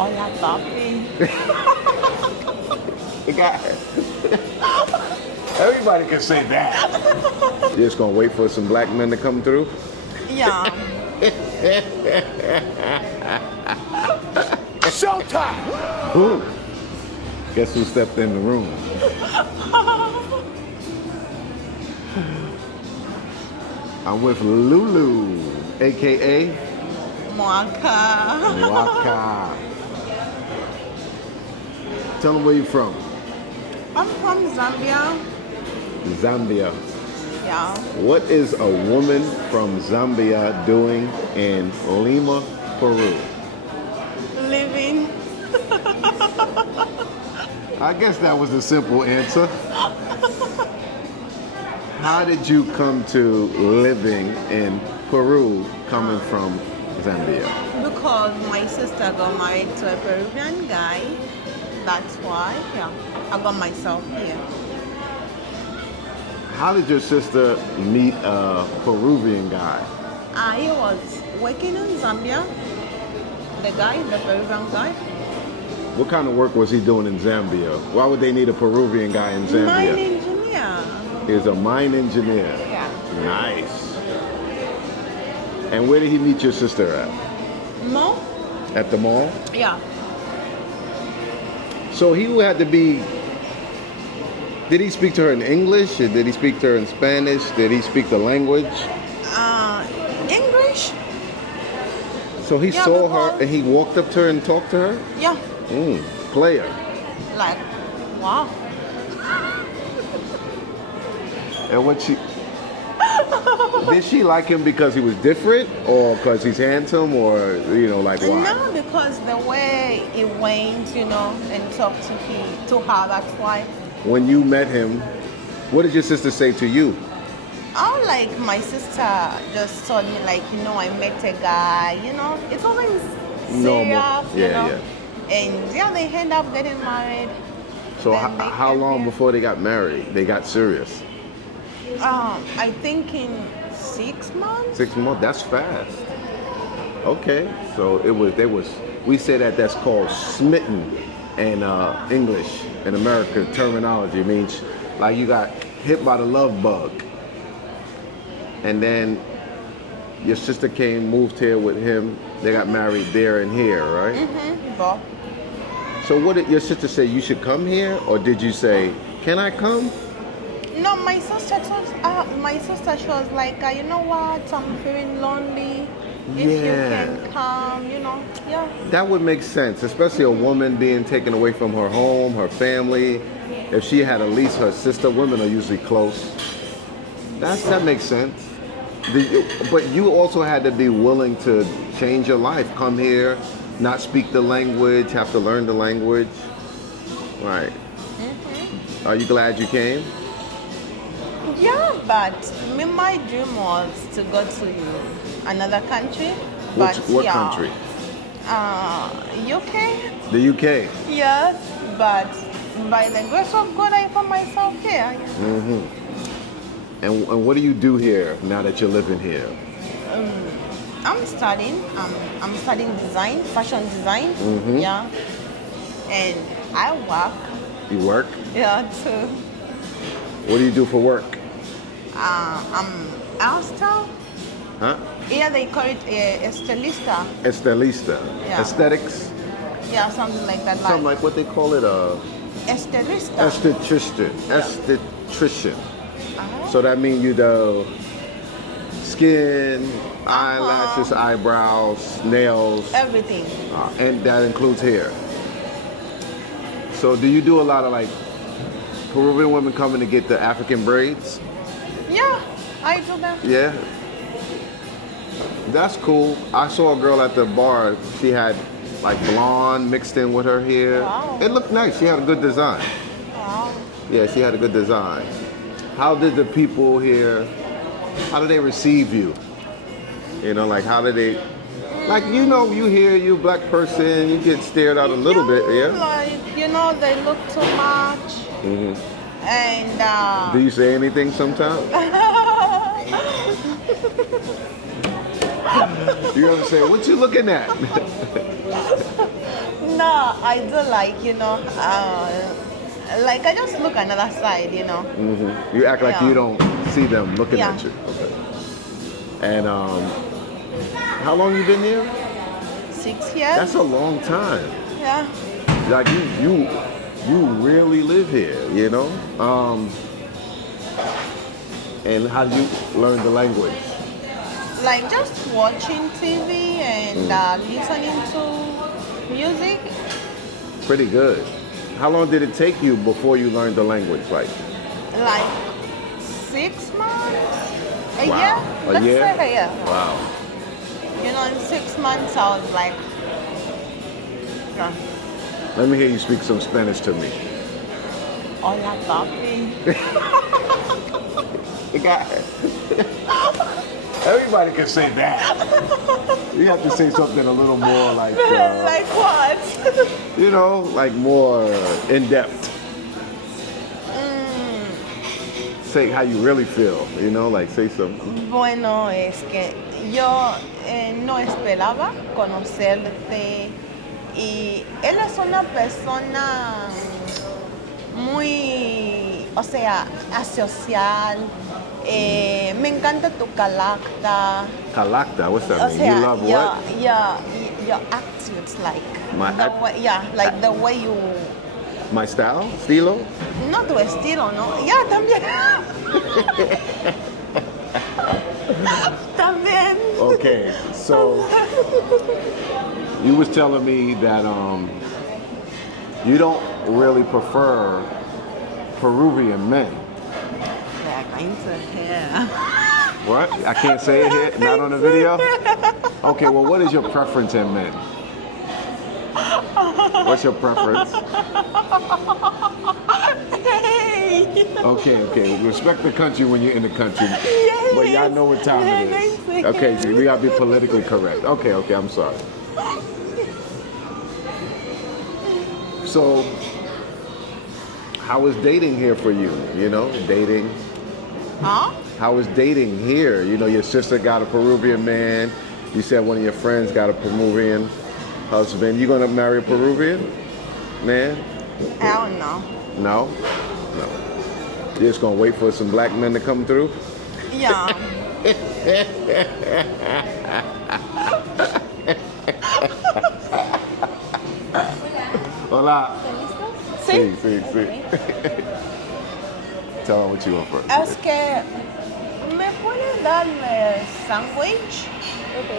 Hola, papi. The guy. Everybody can say that. You're just gonna wait for some black men to come through? Yeah. Showtime! Ooh. Guess who stepped in the room? I'm with Lulu, aka Mwaka. Waka. Tell them where you're from. I'm from Zambia. Zambia. Yeah. What is a woman from Zambia doing in Lima, Peru? Living. I guess that was a simple answer. How did you come to living in Peru coming from Zambia? Because my sister got married to a Peruvian guy. That's why, yeah, I got myself here. How did your sister meet a Peruvian guy? He was working in Zambia. The Peruvian guy. What kind of work was he doing in Zambia? Why would they need a Peruvian guy in Zambia? Mine engineer. He's a mine engineer. Yeah. Nice. And where did he meet your sister at? Mo? At the mall? Yeah. So he had to be... Did he speak to her in English? Or did he speak to her in Spanish? Did he speak the language? English? So he Yeah, saw her because- and he walked up to her and talked to her? Yeah. Player. Like, wow. And what she... Did she like him because he was different? Or because he's handsome? Or, you know, like why? No, because the way he went, you know, and talked to her, that's why. When you met him, what did your sister say to you? Oh, like my sister just told me, like, you know, I met a guy, you know, it's always Normal. serious, Yeah, you know. yeah. And yeah, they end up getting married. So Then they how came long here. before they got married? They got serious? I think in 6 months. 6 months? That's fast. Okay. So we say that's called smitten in English, in American terminology. It means like you got hit by the love bug. And then your sister moved here with him. They got married there and here, right? Mm-hmm. But So what did your sister say? You should come here? Or did you say, can I come? no, my sister she was like, you know what, I'm feeling lonely. If you can come, you know, yeah. That would make sense, especially a woman being taken away from her home, her family. If she had at least her sister, women are usually close. That makes sense. But you also had to be willing to change your life. Come here, not speak the language, have to learn the language. Right. Mm-hmm. Are you glad you came? Yeah, but my dream was to go to another country. But What yeah, country? UK. The UK. Yes, but by the grace of God, I found myself here. Mm-hmm. And what do you do here now that you're living here? I'm studying. I'm studying design, fashion design. Mm-hmm. Yeah, and I work. You work? Yeah, too. What do you do for work? I'm hairstyle. Huh? Yeah, they call it estilista. Estilista. Yeah. Aesthetics. Yeah, something like that. Something like what they call it, estilista. esthetician. Esthetician. Uh-huh. So that means you do skin, eyelashes, eyebrows, nails, Everything. and that includes hair. So do you do a lot of like Peruvian women coming to get the African braids? Yeah, I do that. Yeah. That's cool. I saw a girl at the bar. She had like blonde mixed in with her hair. Wow. It looked nice. She had a good design. Wow. Yeah, she had a good design. How did the people here, how did they receive you? You know, like how did they, like, you know, you hear you black person, you get stared out a little bit, yeah? Like, you know, they look too much. Mm-hmm. And Do you say anything sometimes? You ever say, what you looking at? I do like, like I just look another side, You act like Yeah. you don't see them looking Yeah. at you. Okay. And how long you been here? 6 years. That's a long time. Yeah. Like you really live here, And how do you learn the language? Like just watching TV and listening to music. Pretty good. How long did it take you before you learned the language? Like 6 months, a wow. year. A Let's year? say a year. Wow. In 6 months, I was like, yeah. Let me hear you speak some Spanish to me. Hola, papi. Everybody can say that. You have to say something a little more like, Like what? like more in depth. Say how you really feel, like say something. Bueno, es que yo no esperaba conocerte y él es una persona muy, o sea, asocial. Me encanta tu carácter. Carácter, what's that O mean? sea, You love what? your attitudes, like My the way, like the way you. My style? Estilo? No tu estilo, ¿no? Ya, también. También. Okay, so you was telling me that you don't really prefer Peruvian men. They're going to hair. What? I can't say it here? Not on the video? Okay, well, what is your preference in men? What's your preference? Hey. Okay. Respect the country when you're in the country. Yes. But y'all know what time it is. Yes. Okay, so we gotta be politically correct. Okay, I'm sorry. So, how is dating here for you? Dating. Huh? How is dating here? Your sister got a Peruvian man. You said one of your friends got a Peruvian husband. You gonna marry a Peruvian man? I don't know. No? No. You're just gonna wait for some black men to come through? Yeah. Hola. Sí. Sí. Tell them what you want first. Es que me puedes darme sándwich. Ok.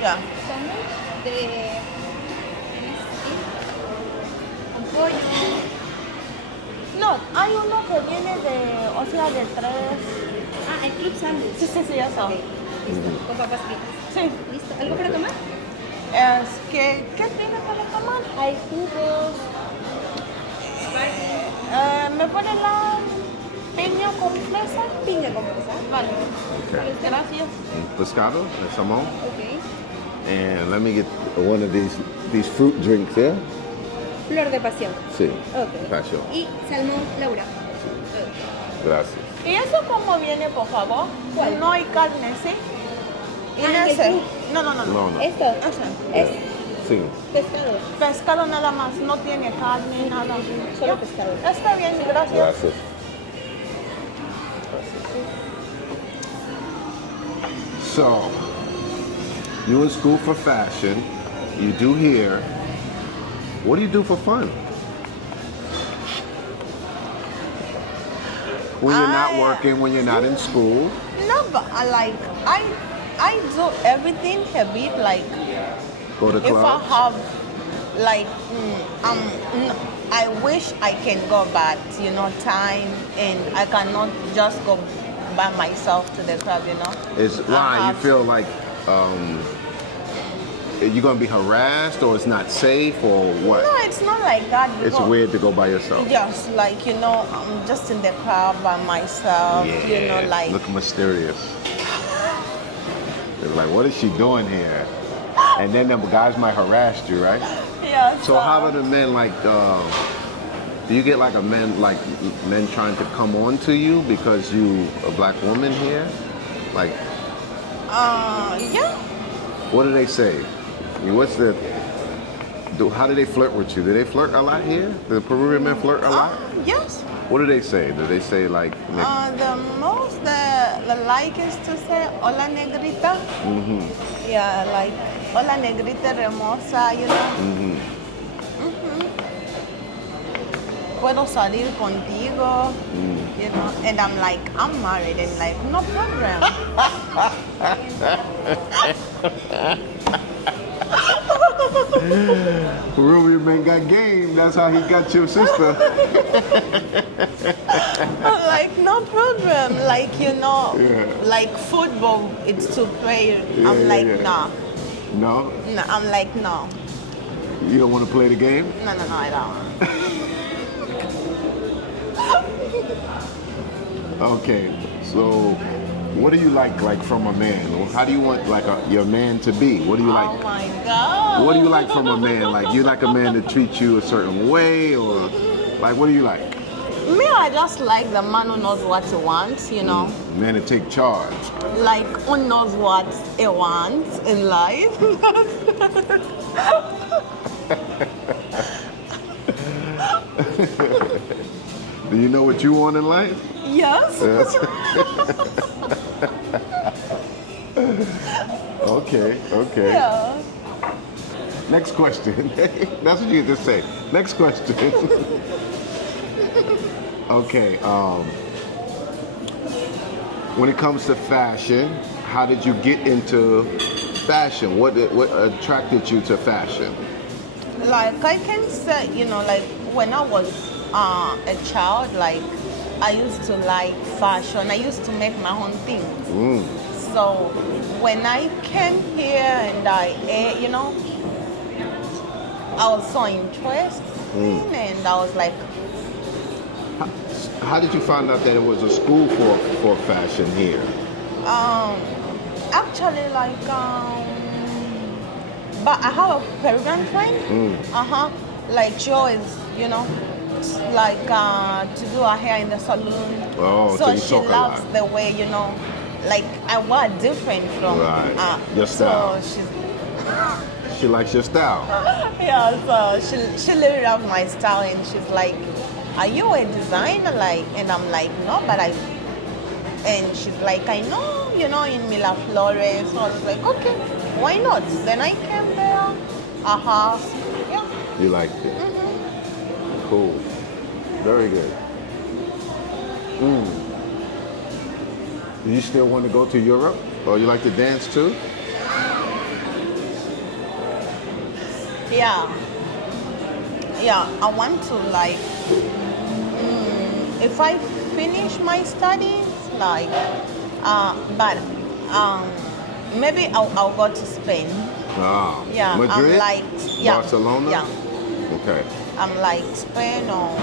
Ya. Sándwich de con pollo. No, hay uno que viene de 3. Ah, el club sándwich. Sí, eso. Ok. Listo. Con papas fritas. Sí. Listo. ¿Algo para tomar? Es que, ¿qué tiene para tomar? Hay jugos. Sparkling. ¿Me pone la piña con fresa? Piña con fresa. Vale. Okay. Gracias. Pescado and salmon. Ok. And let me get one of these fruit drinks here. Flor de pasión. Sí. Ok. Passion. Y salmón Laura. Gracias. ¿Y eso cómo viene, por favor? ¿Cuál? No hay carne, ¿sí? Y Ah, no ¿el sé. club? No. No. Esto Ajá. es Sí. pescado. Pescado nada más, no tiene carne, nada. Solo Ya. pescado. Está bien, gracias. Gracias. So, you in school for fashion. You do hair. What do you do for fun? When you're not working, when you're not in school. No, but I do everything a bit like Go to if I clubs. have like I wish I can go back, time, and I cannot just go by myself to the club, Is I why you have feel like you're gonna be harassed, or it's not safe, or what? No, it's not like that. It's weird to go by yourself. Just like I'm just in the crowd by myself. Like look mysterious. They're like, what is she doing here? And then the guys might harass you, right? yeah. So how are the men like? Do you get like men trying to come on to you because you a black woman here? Like, Yeah. what do they say? I mean, what's the How do they flirt with you? Do they flirt a lot here? Do the Peruvian men flirt a lot? Yes. What do they say? Do they say like? The most the like is to say hola negrita. Yeah, like hola negrita hermosa, you know. Puedo salir contigo, you know. And I'm like, I'm married, and like, no problem. Peruvian man got game. That's how he got your sister. Like, no problem. Like, you know, Yeah. like football, it's to play. I'm like, nah. No? No, I'm like, no. You don't want to play the game? No, I don't. Okay, so what do you like from a man? Or how do you want like your man to be? What do you like? Oh my God. What do you like from a man? Like you like a man to treat you a certain way, or like what do you like? Me, I just like the man who knows what he wants, you know. Man to take charge. Like who knows what he wants in life. Do you know what you want in life? Yes. Okay. Yeah. Next question. That's what you just say. Next question. Okay. When it comes to fashion, how did you get into fashion? What attracted you to fashion? Like I can say, you know, like when I was a child, like I used to like fashion. I used to make my own things. So when I came here and you know, I was so interested and I was like, How did you find out that it was a school for fashion here? actually like but I have a Peruvian friend. Like she always, you know, like to do her hair in the salon. Oh, so you she talk a loves lot. the way, you know, like I was different from Your style. So She likes your style. yeah, so she really loves my style and she's like, are you a designer? Like, and I'm like, no, but and she's like, I know, you know, in Miraflores. So I was like, okay, why not? Then I came there. Yeah. You liked it. Cool. Very good. Do you still want to go to Europe? Or you like to dance too? Yeah. I want to like, if I finish my studies, like, but maybe I'll go to Spain. Ah. Yeah, Madrid? I'm like, Barcelona? Yeah, Okay. I'm like Spain or.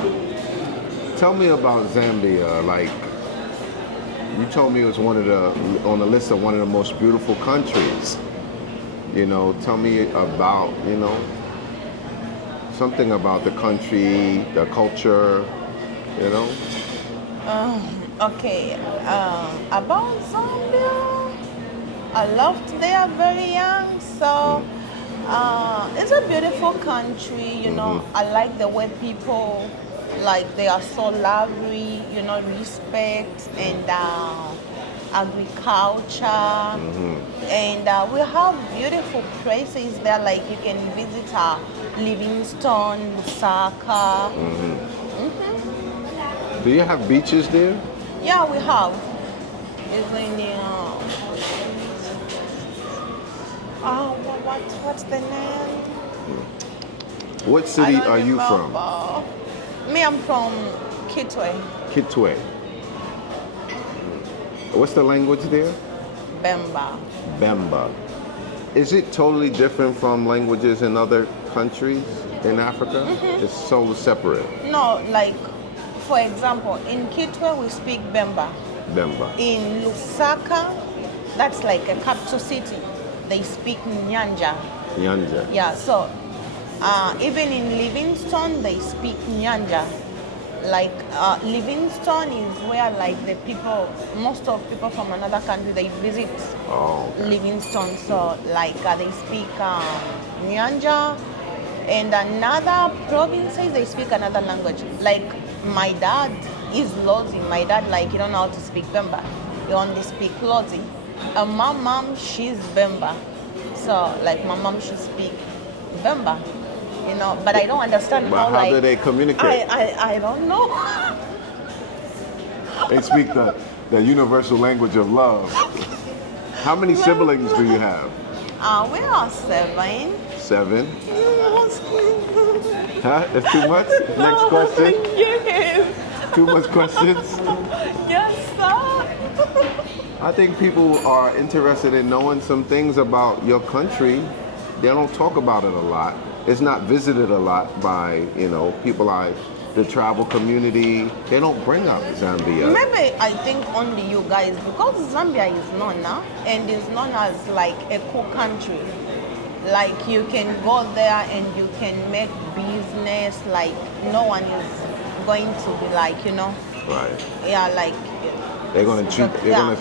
Tell me about Zambia. Like, you told me it was on the list of one of the most beautiful countries. You know, tell me about, you know, something about the country, the culture, you know? Okay, about Zambia, I loved there very young, so it's a beautiful country, you know. I like the way people, like they are so lovely, you know, respect and agriculture. And we have beautiful places there, like you can visit Livingstone, Lusaka. Do you have beaches there? Yeah, we have. It's in what's the name? What city are you from? Me, I'm from Kitwe. Kitwe. What's the language there? Bemba. Bemba. Is it totally different from languages in other countries in Africa? It's so separate. No, like, for example, in Kitwe we speak Bemba. Bemba. In Lusaka, that's like a capital city, they speak Nyanja. Nyanja. Yeah, so even in Livingstone, they speak Nyanja. Like Livingstone is where like the people, most of people from another country, they visit Oh, okay. Livingstone. So like they speak Nyanja, And another provinces, they speak another language. Like my dad is Lozi. My dad, like, he don't know how to speak Bemba. He only speak Lozi. And my mom, she's Bemba. So, like, my mom should speak Bemba. You know, but I don't understand But how do they communicate? I don't know. They speak the universal language of love. How many siblings do you have? We are 7. 7. Yes. Huh? It's too much? Next question? Yes. Too much questions? Yes, sir. I think people are interested in knowing some things about your country. They don't talk about it a lot. It's not visited a lot by, you know, people like the travel community. They don't bring up Zambia. Maybe I think only you guys, because Zambia is known now, and is known as like a cool country. Like you can go there and you can make business. Like no one is going to be like, you know. Right. Yeah, like. They're gonna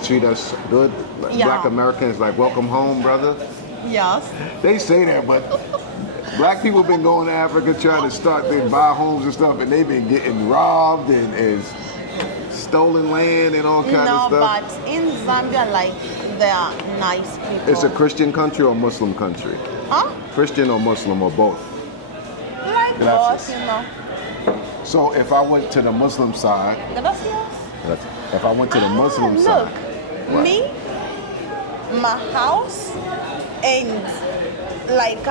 treat us good. Like Yeah. Black Americans, like welcome home, brother. Yes. They say that, but black people been going to Africa trying to start their buy homes and stuff, and they've been getting robbed and stolen land and all kinds of No, stuff. but in Zambia, like they are nice people. It's a Christian country or Muslim country? Huh? Christian or Muslim or both? Like Gracias. us, you know. So if I went to the Muslim side, Gracias. if I went to the Muslim Look, side, what? me, my house, and like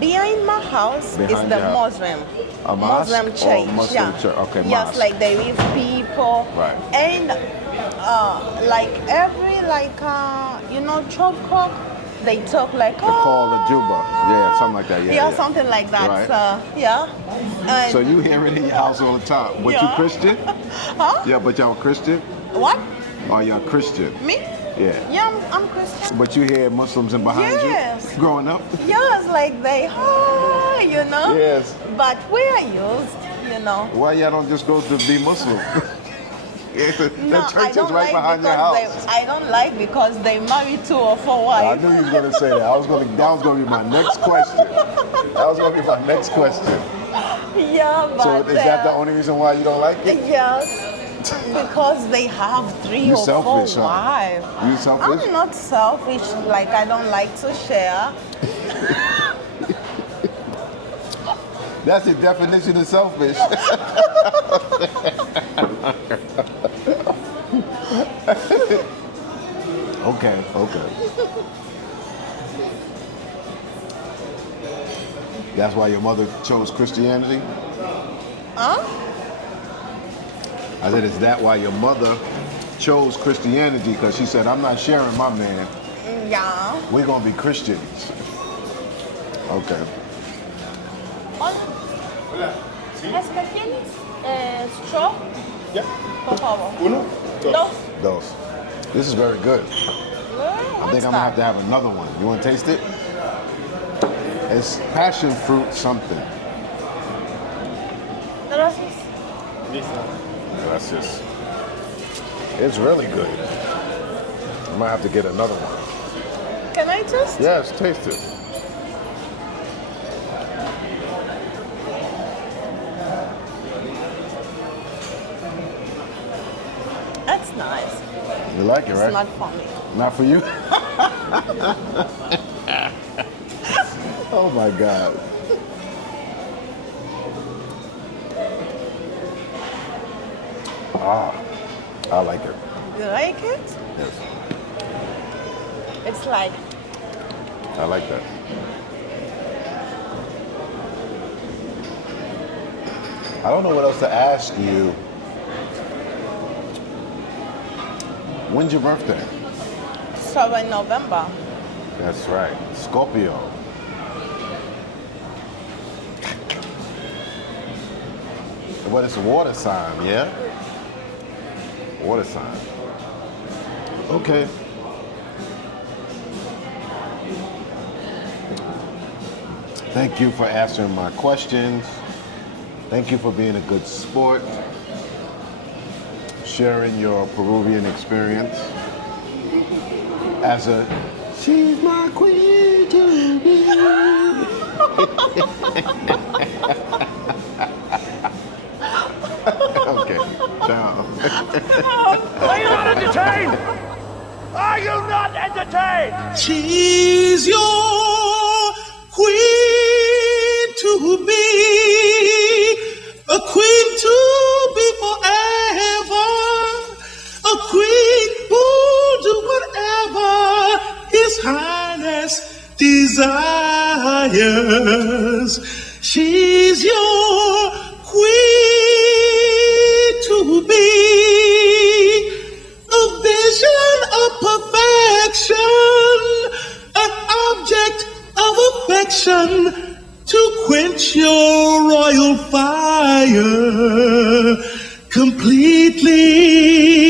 behind my house is Behind the your house. Muslim. A mosque Muslim or church. Muslim yeah. church? Okay, yes, mosque. like they with people. Right. And like every you know 12 o'clock, they talk like They call the Juba. Yeah, something like that. Yeah, something like that. Right. So yeah. And So you hear it in your house all the time. But you Yeah. Christian? huh? Yeah, but y'all Christian? What? Or y'all Christian? Me? Yeah. Yeah, I'm Christian. But you hear Muslims in behind Yes. you growing up? Yes, like they hi, you know. Yes. But we are used, you know. Why y'all don't just go to be Muslim? Yeah, the No, church I is don't right like behind your because house. I don't like because they marry 2 or 4 I wives. knew you was gonna say that. That was gonna be my next question. That was gonna be my next question. Yeah, but So is that the only reason why you don't like it? yes, because they have 3 You or 4 selfish, huh? wives. You selfish? I'm not selfish. Like I don't like to share. That's the definition of selfish. Okay. That's why your mother chose Christianity? Huh? I said, is that why your mother chose Christianity? Because she said, I'm not sharing my man. Yeah. We're going to be Christians. Okay. Hola. ¿Es que tienes straw? Ya. Por favor. Uno, dos. Dos. Those. This is very good. I think I'm going to have to have another one. You want to taste it? It's passion fruit something. Gracias. Listo. That's just, it's really good. I might have to get another one. Can I taste? Yes, taste it. That's nice. You like it, It's right? not for me. Not for you? Oh my God. Ah, I like it. You like it? Yes, It's like I like that. I don't know what else to ask you. When's your birthday? 7 November. That's right, Scorpio. But it's a water sign, yeah? Water sign. Okay. Thank you for answering my questions. Thank you for being a good sport. Sharing your Peruvian experience. As a, she's my queen to be. Okay, ciao. Are you not entertained? Are you not entertained? She's your queen to be, a queen to be forever, a queen who'll do whatever His Highness desires. She's your queen to be, a vision of perfection, an object of affection to quench your royal fire completely.